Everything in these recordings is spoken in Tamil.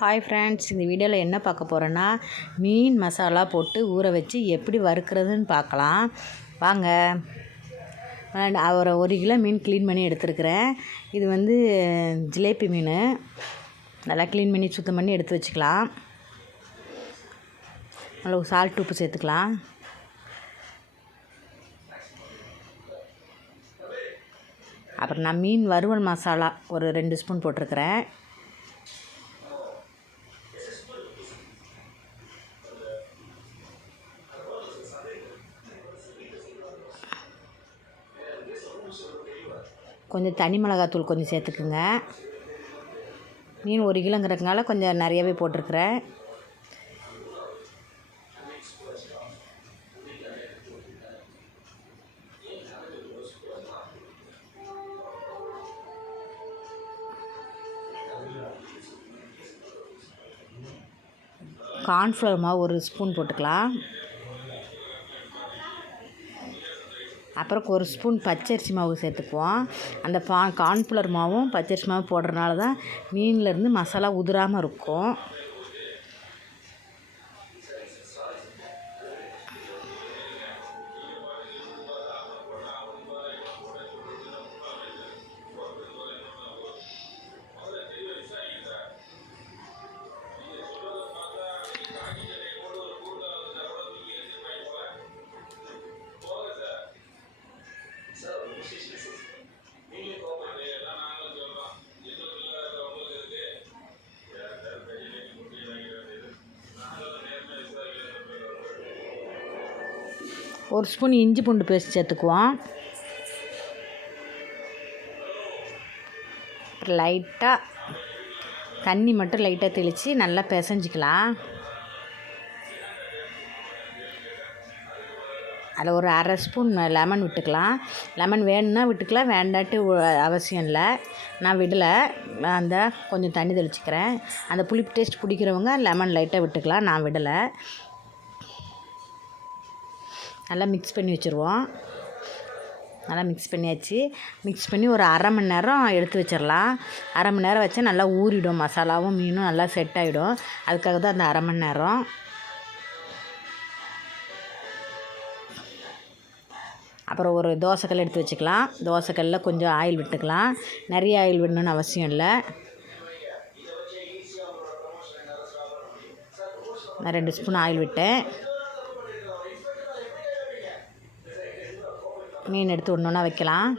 ஹாய் ஃப்ரெண்ட்ஸ் இந்த வீடியோவில் என்ன பார்க்க போகிறேன்னா மீன் மசாலா போட்டு ஊற வச்சு எப்படி வறுக்கிறதுன்னு பார்க்கலாம். வாங்க. ஒரு ஒரு கிலோ மீன் க்ளீன் பண்ணி எடுத்துருக்குறேன். இது வந்து ஜிலேபி மீன். நல்லா க்ளீன் பண்ணி சுத்தம் பண்ணி எடுத்து வச்சுக்கலாம். நல்லா சால்ட் உப்பு சேர்த்துக்கலாம். அப்புறம் நான் மீன் வறுவல் மசாலா ஒரு ரெண்டு ஸ்பூன் போட்டிருக்கிறேன். கொஞ்சம் தனி மிளகாத்தூள் கொஞ்சம் சேர்த்துக்குங்க. மீன் ஒரு கிலோங்கிறதுனால கொஞ்சம் நிறையவே போட்டிருக்குறேன். கார்ன்ஃப்ளவர் மாவு ஒரு ஸ்பூன் போட்டுக்கலாம். அப்புறம் ஒரு ஸ்பூன் பச்சரிசி மாவு சேர்த்துக்குவோம். அந்த பா கார்ன்ஃப்ளவர் மாவும் பச்சரிசி மாவும் போடுறதுனால தான் மீன்லேருந்து மசாலா உதிராமல் இருக்கும். ஒரு ஸ்பூன் இஞ்சி பூண்டு பேஸ்ட் சேர்த்துக்குவோம். லைட்டாக தண்ணி மட்டும் லைட்டாக தெளித்து நல்லா பிசைஞ்சிக்கலாம். அதில் ஒரு அரை ஸ்பூன் லெமன் விட்டுக்கலாம். லெமன் வேணும்னா விட்டுக்கலாம் வேண்டாட்டு அவசியம் இல்லை. நான் விடலை. அந்த கொஞ்சம் தண்ணி தெளிச்சிக்கிறேன். அந்த புளிப்பு டேஸ்ட் பிடிக்கிறவங்க லெமன் லைட்டாக விட்டுக்கலாம். நான் விடலை. நல்லா மிக்ஸ் பண்ணி வச்சுருவோம். நல்லா மிக்ஸ் பண்ணியாச்சு. மிக்ஸ் பண்ணி ஒரு அரை மணி நேரம் எடுத்து வச்சிடலாம் அரை மணி நேரம் வச்சா நல்லா ஊறிடும். மசாலாவும் மீனும் நல்லா செட் ஆகிடும் அதுக்காக தான் அந்த அரை மணி நேரம். அப்புறம் ஒரு தோசைக்கல் எடுத்து வச்சுக்கலாம். தோசைக்கல்லில் கொஞ்சம் ஆயில் விட்டுக்கலாம். நிறைய ஆயில் விடணும்னு அவசியம் இல்லை. நான் ரெண்டு ஸ்பூன் ஆயில் விட்டேன். மீன் எடுத்து ஒன்று ஒன்றா வைக்கலாம்.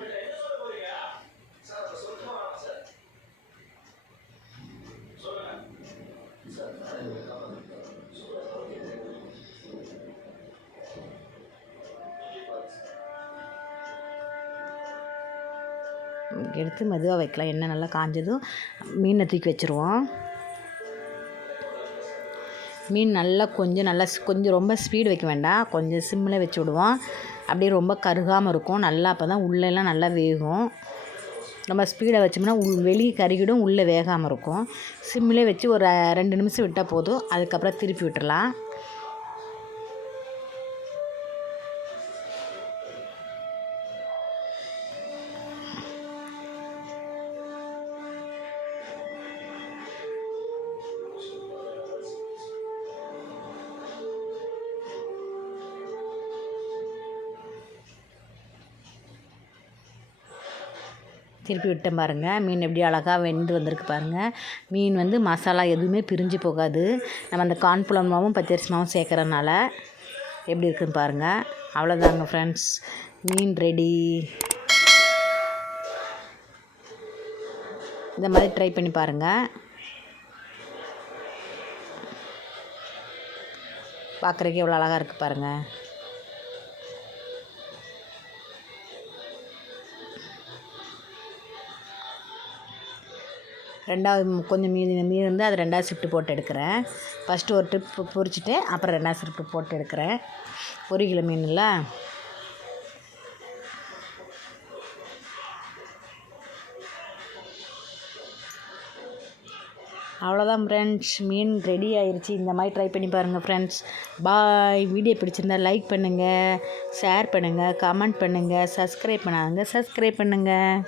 எடுத்து மெதுவாக வைக்கலாம். எண்ணெய் நல்லா காஞ்சதும் மீனை தூக்கி வச்சுருவோம். மீன் நல்லா கொஞ்சம் நல்லா கொஞ்சம் ரொம்ப ஸ்பீடு வைக்க வேண்டாம். கொஞ்சம் சிம்மில் வச்சு விடுவோம். அப்படியே ரொம்ப கருகாமல் இருக்கும். நல்லா அப்போ தான் உள்ளெல்லாம் நல்லா வேகும். நம்ம ஸ்பீடை வச்சோம்னா உள் வெளியே கருகிடும் உள்ளே வேகாமல் இருக்கும். சிம்மிலே வச்சு ஒரு ரெண்டு நிமிஷம் விட்டால் போதும். அதுக்கப்புறம் திருப்பி விட்டுடலாம் திருப்பி விட்டேன் பாருங்கள் மீன் எப்படி அழகாக வெந்து வந்திருக்கு பாருங்கள் மீன் வந்து மசாலா எதுவுமே பிரிஞ்சு போகாது. நம்ம அந்த கார்ன்ஃப்ளவர் மாவும் பச்சரிசி மாவும் சேர்க்குறனால எப்படி இருக்குன்னு பாருங்கள் அவ்வளோதாங்க ஃப்ரெண்ட்ஸ் மீன் ரெடி இந்த மாதிரி ட்ரை பண்ணி பாருங்கள் பார்க்குறதுக்கு எவ்வளோ அழகாக இருக்குது பாருங்கள் ரெண்டாவது கொஞ்சம் மீதி மீதி இருந்து அது ரெண்டாவது ஷிஃப்ட்டு போட்டு எடுக்கிறேன். ஃபஸ்ட்டு ஒரு ட்ரிப் பொரிச்சிட்டு அப்புறம் ரெண்டாவது ஷிஃப்ட்டு போட்டு எடுக்கிறேன். ஒரு கிலோ மீனில் அவ்வளோதான் ஃப்ரெண்ட்ஸ் மீன் ரெடி ஆயிடுச்சு இந்த மாதிரி ட்ரை பண்ணி பாருங்கள் ஃப்ரெண்ட்ஸ் பாய் வீடியோ பிடிச்சிருந்தா லைக் பண்ணுங்கள் ஷேர் பண்ணுங்கள் கமெண்ட் பண்ணுங்கள் சப்ஸ்கிரைப் பண்ணாங்க சப்ஸ்கிரைப் பண்ணுங்கள்